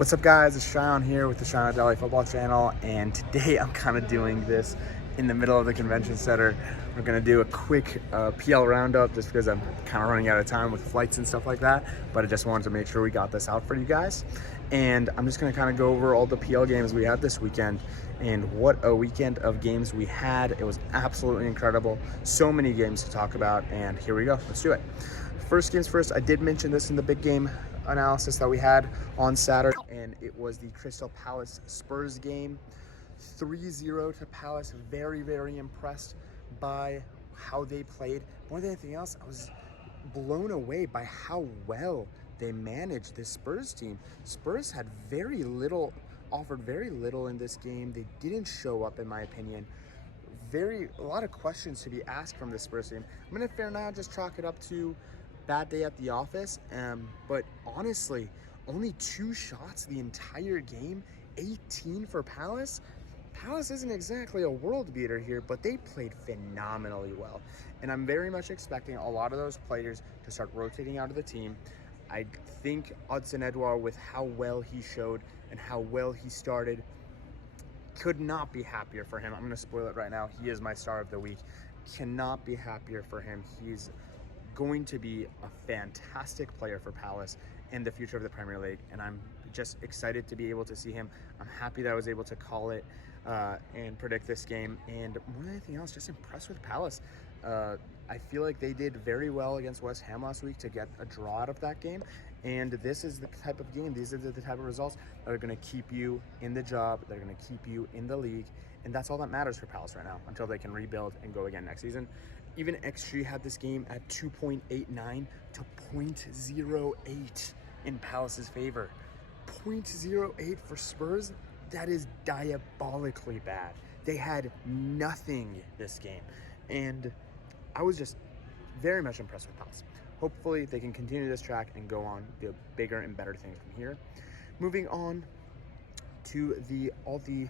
What's up, guys? It's Cheyenne here with the Cheyenne Deli Football Channel, and today I'm kind of doing this in the middle of the convention center. We're going to do a quick PL roundup just because I'm kind of running out of time with flights and stuff like that, but I just wanted to make sure we got this out for you guys. And I'm just going to kind of go over all the PL games we had this weekend, and what a weekend of games we had. It was absolutely incredible. So many games to talk about, and here we go. Let's do it. First games first, I did mention this in the big game analysis that we had on Saturday, and it was the Crystal Palace Spurs game. 3-0 to Palace. Very, very impressed by how they played. More than anything else, I was blown away by how well they managed this Spurs team. Spurs had offered very little in this game. They didn't show up, in my opinion. A lot of questions to be asked from the Spurs team. I'm going to fair now just chalk it up to bad day at the office, but honestly, only 2 shots the entire game, 18 for Palace. Palace isn't exactly a world beater here, but they played phenomenally well, and I'm very much expecting a lot of those players to start rotating out of the team. I think Odsonne-Edouard, with how well he showed and how well he started, could not be happier for him. I'm going to spoil it right now. He is my star of the week. Cannot be happier for him. He's going to be a fantastic player for Palace in the future of the Premier League, and I'm just excited to be able to see him. I'm happy that I was able to call it and predict this game, and more than anything else, just impressed with Palace. I feel like they did very well against West Ham last week to get a draw out of that game, and this is the type of game, these are the type of results that are going to keep you in the job, they're going to keep you in the league, and that's all that matters for Palace right now until they can rebuild and go again next season. Even XG had this game at 2.89 to 0.08 in Palace's favor. 0.08 for Spurs, that is diabolically bad. They had nothing this game, and I was just very much impressed with Palace. Hopefully they can continue this track and go on to bigger and better things from here. Moving on to all the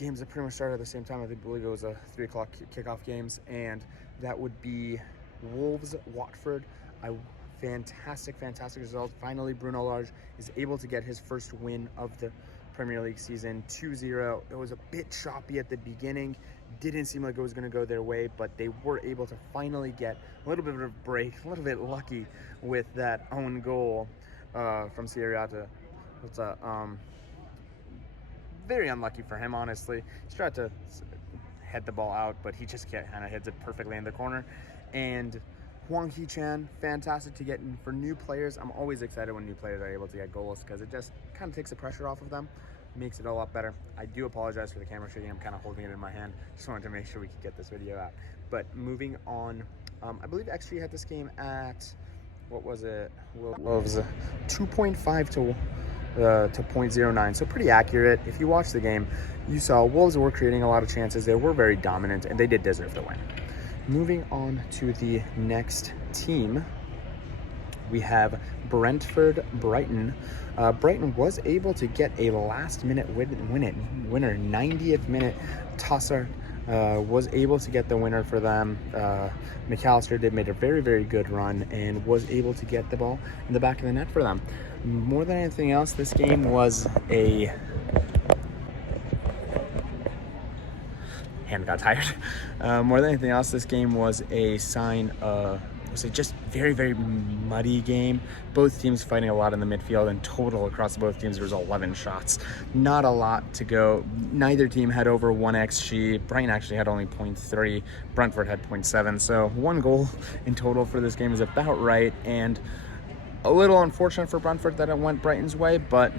games that pretty much started at the same time. I believe it was a 3 o'clock kickoff games, and that would be Wolves, Watford. Fantastic result. Finally, Bruno Lage is able to get his first win of the Premier League season, 2-0. It was a bit choppy at the beginning. Didn't seem like it was going to go their way, but they were able to finally get a little bit of a break, a little bit lucky with that own goal from Sierrata. It's very unlucky for him, honestly. He's tried to head the ball out, but he just kind of heads it perfectly in the corner. And Hwang Hee-chan, fantastic to get in for new players. I'm always excited when new players are able to get goals because it just kind of takes the pressure off of them, makes it a lot better. I do apologize for the camera shaking. I'm kind of holding it in my hand. Just wanted to make sure we could get this video out. But moving on, I believe XG had this game at, what was it? Wolves 2.5 to 0.09, so pretty accurate. If you watch the game, you saw Wolves were creating a lot of chances. They were very dominant, and they did deserve the win. Moving on to the next team, we have Brentford-Brighton. Brighton was able to get a last-minute winner, 90th minute. Tossard was able to get the winner for them. McAllister made a very, very good run and was able to get the ball in the back of the net for them. More than anything else, this game was a... hand got tired. More than anything else, this game was a sign of... was a just very, very muddy game. Both teams fighting a lot in the midfield. In total, across both teams, there was 11 shots. Not a lot to go. Neither team had over 1 XG. Brighton actually had only 0.3. Brentford had 0.7. So 1 goal in total for this game is about right. And a little unfortunate for Brentford that it went Brighton's way, but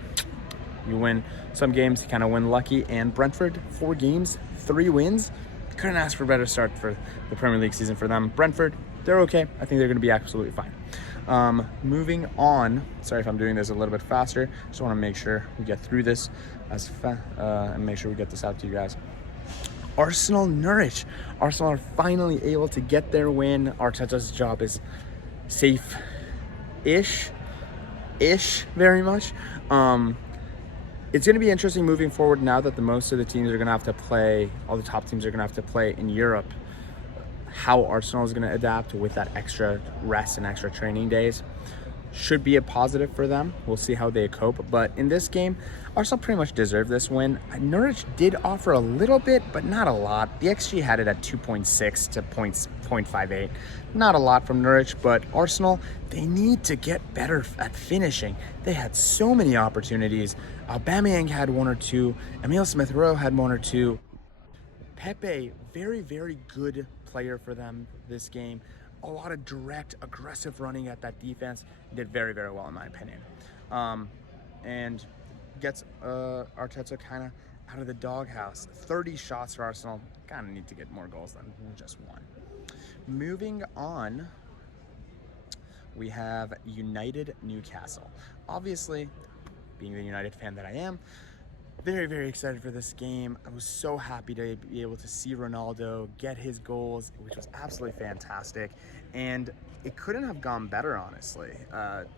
you win some games, you kind of win lucky. And Brentford, 4 games, 3 wins. Couldn't ask for a better start for the Premier League season for them. Brentford, they're okay. I think they're going to be absolutely fine. Moving on, sorry if I'm doing this a little bit faster. Just want to make sure we get through this and make sure we get this out to you guys. Arsenal-Norwich. Arsenal are finally able to get their win. Arteta's job is safe-ish, very much. It's going to be interesting moving forward now that most of the teams are going to have to play, all the top teams are going to have to play in Europe, how Arsenal is going to adapt with that extra rest and extra training days. should be a positive for them. We'll see how they cope. But in this game, Arsenal pretty much deserved this win. Norwich did offer a little bit, but not a lot. The XG had it at 2.6 to 0.58. Not a lot from Norwich, but Arsenal, they need to get better at finishing. They had so many opportunities. Aubameyang had one or two. Emile Smith-Rowe had one or two. Pepe, very, very good player for them this game. A lot of direct, aggressive running at that defense. Did very, very well in my opinion. And gets Arteta kind of out of the doghouse. 30 shots for Arsenal. Kind of need to get more goals than just one. Moving on, we have United Newcastle. Obviously, being the United fan that I am, very, very excited for this game. I was so happy to be able to see Ronaldo get his goals, which was absolutely fantastic. And it couldn't have gone better, honestly.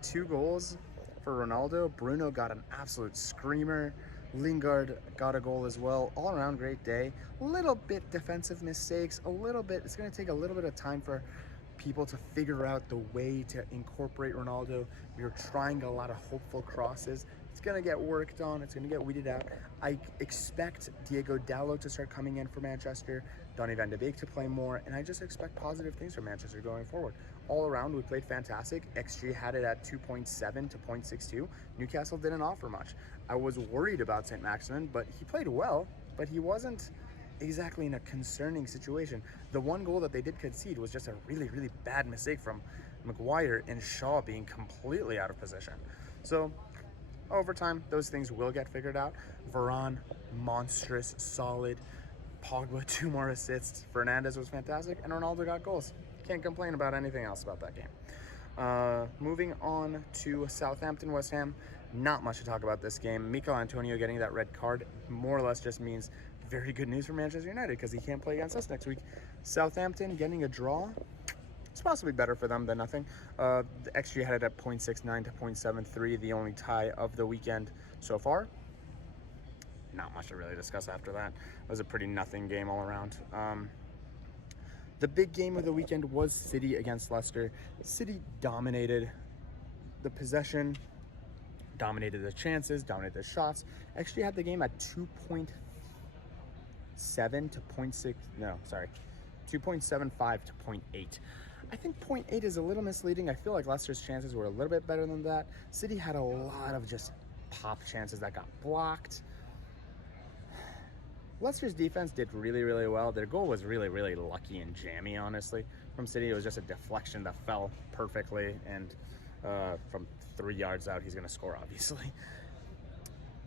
2 goals for Ronaldo. Bruno got an absolute screamer. Lingard got a goal as well. All around great day. A little bit defensive mistakes, a little bit. It's going to take a little bit of time for people to figure out the way to incorporate Ronaldo. We were trying a lot of hopeful crosses. It's going to get worked on. It's going to get weeded out. I expect Diego Dalot to start coming in for Manchester, Donny van de Beek to play more, and I just expect positive things for Manchester going forward. All around, we played fantastic. XG had it at 2.7 to 0.62. Newcastle didn't offer much. I was worried about St. Maximin, but he played well, but he wasn't exactly in a concerning situation. The one goal that they did concede was just a really, really bad mistake from Maguire and Shaw being completely out of position. So over time, those things will get figured out. Varane, monstrous, solid. Pogba, 2 more assists. Fernandes was fantastic, and Ronaldo got goals. Can't complain about anything else about that game. Moving on to Southampton, West Ham. Not much to talk about this game. Mikel Antonio getting that red card more or less just means very good news for Manchester United because he can't play against us next week. Southampton getting a draw. It's possibly better for them than nothing. The XG had it at 0.69 to 0.73, the only tie of the weekend so far. Not much to really discuss after that. It was a pretty nothing game all around. The big game of the weekend was City against Leicester. City dominated the possession, dominated the chances, dominated the shots. Actually had the game at 2.7 to 0.6, no, sorry, 2.75 to 0.8. I think 0.8 is a little misleading. I feel like Leicester's chances were a little bit better than that. City had a lot of just pop chances that got blocked. Leicester's defense did really, really well. Their goal was really, really lucky and jammy, honestly. From City, it was just a deflection that fell perfectly, and from 3 yards out, he's going to score, obviously.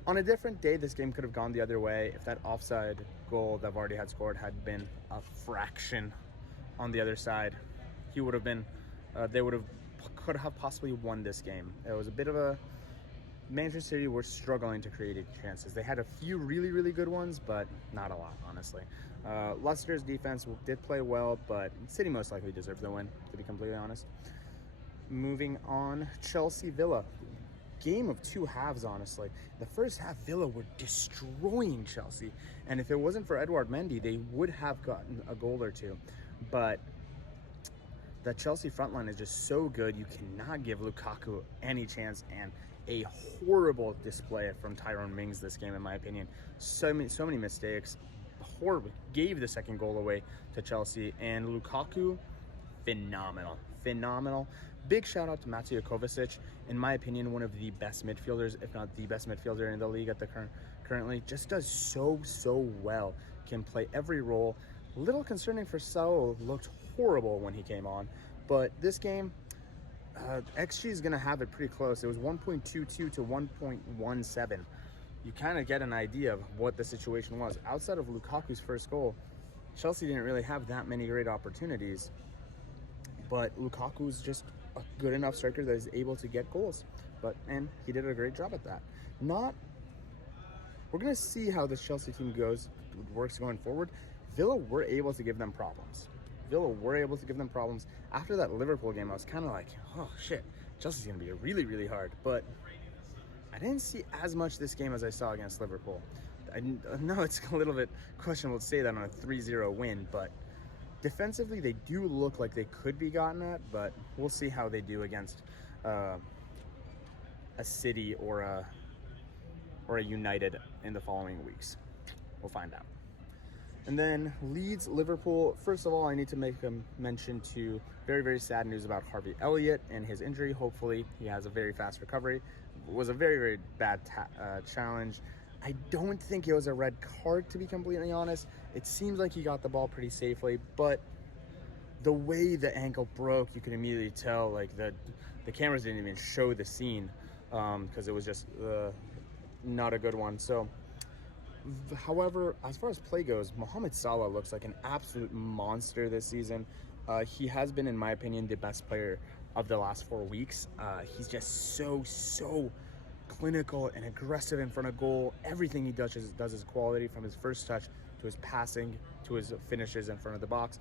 On a different day, this game could have gone the other way if that offside goal that Vardy had scored had been a fraction on the other side. He would have been, could have possibly won this game. It was a bit of a, Manchester City were struggling to create chances. They had a few really, really good ones, but not a lot, honestly. Leicester's defense did play well, but City most likely deserved the win, to be completely honest. Moving on, Chelsea-Villa. Game of 2 halves, honestly. The first half, Villa were destroying Chelsea, and if it wasn't for Edouard Mendy, they would have gotten a goal or two. But the Chelsea front line is just so good, you cannot give Lukaku any chance, and a horrible display from Tyrone Mings this game, in my opinion. So many mistakes. Horrible. Gave the second goal away to Chelsea, and Lukaku, phenomenal. Big shout out to Mateo Kovacic. In my opinion, one of the best midfielders, if not the best midfielder in the league at the currently. Just does so well. Can play every role. Little concerning for Saul. Looked horrible when he came on. But this game, XG is going to have it pretty close. It was 1.22 to 1.17. You kind of get an idea of what the situation was. Outside of Lukaku's first goal, Chelsea didn't really have that many great opportunities. But Lukaku's just a good enough striker that is able to get goals. And he did a great job at that. We're going to see how this Chelsea team works going forward. Villa were able to give them problems. After that Liverpool game, I was kind of like, oh shit, Chelsea's going to be really, really hard. But I didn't see as much this game as I saw against Liverpool. I know it's a little bit questionable to say that on a 3-0 win, but defensively they do look like they could be gotten at, but we'll see how they do against a City or a United in the following weeks. We'll find out. And then Leeds, Liverpool. First of all, I need to make a mention to very, very sad news about Harvey Elliott and his injury. Hopefully he has a very fast recovery. It was a very, very bad challenge. I don't think it was a red card, to be completely honest. It seems like he got the ball pretty safely, but the way the ankle broke, you can immediately tell, like the cameras didn't even show the scene because it was just not a good one. So, however, as far as play goes, Mohamed Salah looks like an absolute monster this season. He has been, in my opinion, the best player of the last 4 weeks. He's just so clinical and aggressive in front of goal. Everything he does is quality, from his first touch to his passing to his finishes in front of the box.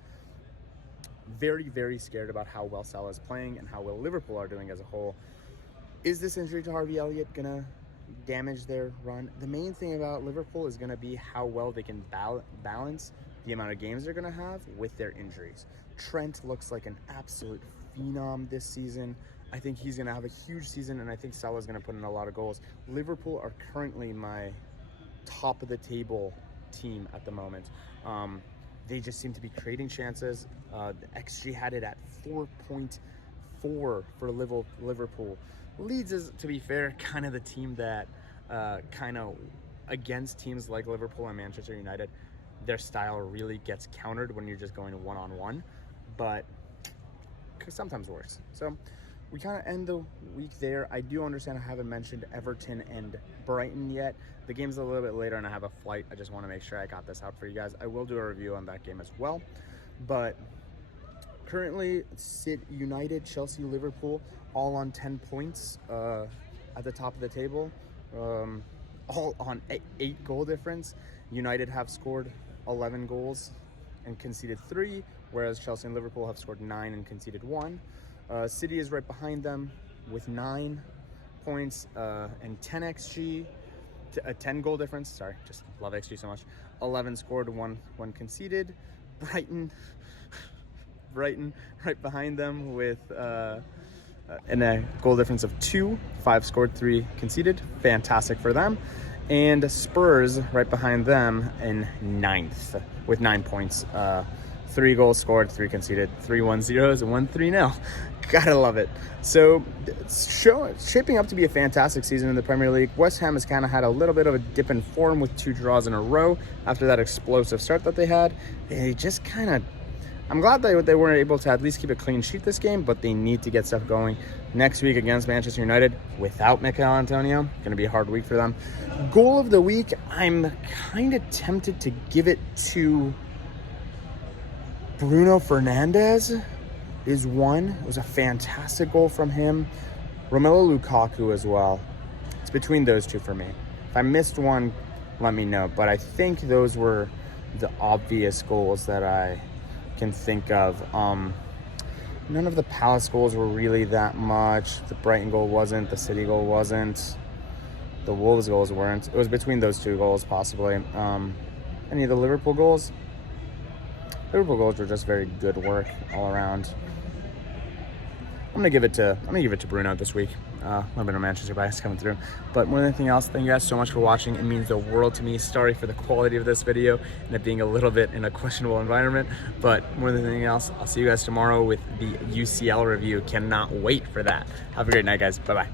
Very, very scared about how well Salah is playing and how well Liverpool are doing as a whole. Is this injury to Harvey Elliott gonna damage their run? The main thing about Liverpool is gonna be how well they can balance the amount of games they're gonna have with their injuries. Trent looks like an absolute phenom this season. I think he's gonna have a huge season, and I think Salah's gonna put in a lot of goals. Liverpool are currently my top of the table team at the moment. They just seem to be creating chances. The XG had it at 4.4 for Liverpool. Leeds is, to be fair, kind of the team that kind of, against teams like Liverpool and Manchester United, their style really gets countered when you're just going one-on-one, but sometimes works. So we kind of end the week there. I do understand I haven't mentioned Everton and Brighton yet. The game's a little bit later and I have a flight. I just want to make sure I got this out for you guys. I will do a review on that game as well. But currently, United, Chelsea, Liverpool, all on 10 points at the top of the table, all on 8 goal difference. United have scored 11 goals and conceded 3, whereas Chelsea and Liverpool have scored 9 and conceded 1. City is right behind them with 9 points and 10 XG, 10 goal difference. Sorry, just love XG so much. 11 scored, 1 conceded. Brighton right behind them with and a goal difference of 2, 5 scored, 3 conceded. Fantastic for them. And Spurs right behind them in 9th with 9 points. 3 goals scored, 3 conceded, 3 1-0s and 1 3-0. Gotta love it. So it's shaping up to be a fantastic season in the Premier League. West Ham has kind of had a little bit of a dip in form with 2 draws in a row after that explosive start that they had. They just kind of, I'm glad that they weren't able to at least keep a clean sheet this game, but they need to get stuff going. Next week against Manchester United without Mikel Antonio, going to be a hard week for them. Goal of the week, I'm kind of tempted to give it to Bruno Fernandes. Is one. It was a fantastic goal from him. Romelu Lukaku as well. It's between those two for me. If I missed one, let me know. But I think those were the obvious goals that I can think of. None of the Palace goals were really that much. The Brighton goal wasn't. The City goal wasn't. The Wolves goals weren't. It was between those 2 goals, possibly. Any of the Liverpool goals? Liverpool goals were just very good work all around. I'm gonna give it to Bruno this week. A little bit of Manchester bias coming through. But more than anything else, thank you guys so much for watching. It means the world to me. Sorry for the quality of this video and it being a little bit in a questionable environment. But more than anything else, I'll see you guys tomorrow with the UCL review. Cannot wait for that. Have a great night, guys. Bye-bye.